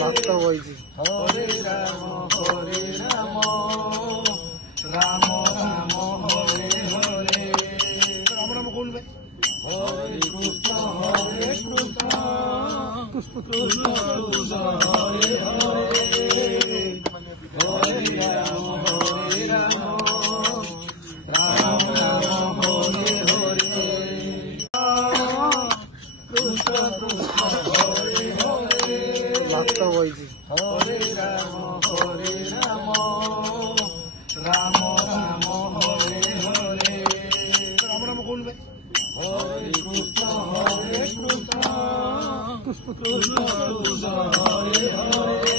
লাগতো বইছি হরে রাম রাম রাম হরে হরে রাম রাম বলবে হরে কৃষ্ণ কৃষ্ণ কৃষ্ণ হরে হরে হরে রাম রাম রাম হরে হরে কৃষ্ণ কৃষ্ণ হরে হরে লাগতো বইছি হরে রাম রাম রাম হরে হরে রাম রাম বলবে হরে কৃষ্ণ কৃষ্ণ কৃষ্ণ হরে হরে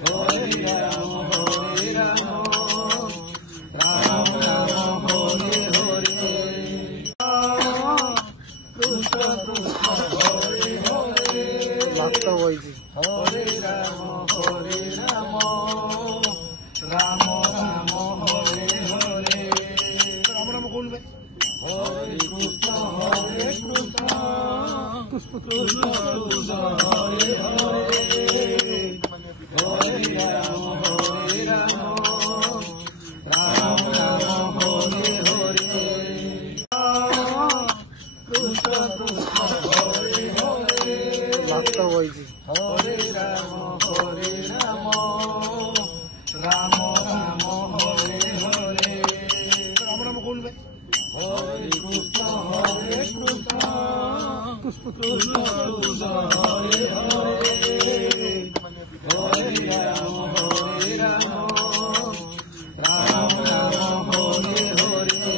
হরে রাম রাম রাম হরে হরে কৃষ্ণ কৃষ্ণ হরে হরে লাগতো বইছি হরে রাম রাম রাম হরে হরে রাম রাম বলবে হরে কৃষ্ণ কৃষ্ণ কৃষ্ণ হরে হরে হরে রাম রাম রাম হরে হরে কৃষ্ণ কৃষ্ণ হরে হরে লাগতো বইছি হরে রাম রাম রাম হরে হরে রাম রাম বলবে হরে কৃষ্ণ কৃষ্ণ কৃষ্ণ হরে হরে হরে রাম রাম রাম হরে হরে